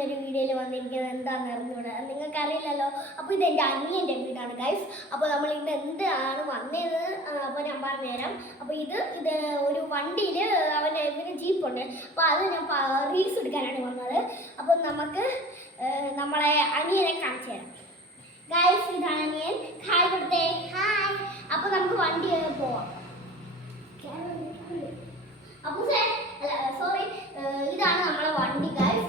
ഇന്നൊരു വീഡിയോയിൽ വന്നിരിക്കുന്നത് എന്താണെന്ന് അറിഞ്ഞൂടെ, നിങ്ങൾക്ക് അറിയില്ലല്ലോ. അപ്പോൾ ഇത് എൻ്റെ അനിയൻ്റെ വീടാണ് ഗൈസ്. അപ്പോൾ നമ്മൾ ഇന്ന് എന്താണ് വന്നത് അപ്പോൾ ഞാൻ പറഞ്ഞുതരാം. അപ്പോൾ ഇത് ഒരു വണ്ടിയിൽ അവൻ്റെ ജീപ്പുണ്ട്. അപ്പോൾ അത് ഞാൻ റീൽസ് എടുക്കാനാണ് വന്നത്. അപ്പോൾ നമുക്ക് നമ്മളെ അനിയനെ കാണിച്ചു തരാം ഗൈസ്. ഇതാണ് അനിയൻ. ഹായ് കൊടുത്തേ. ഹായ്. അപ്പോൾ നമുക്ക് വണ്ടി പോവാം. അപ്പോൾ സോറി, ഇതാണ് നമ്മളെ വണ്ടി ഗൈസ്.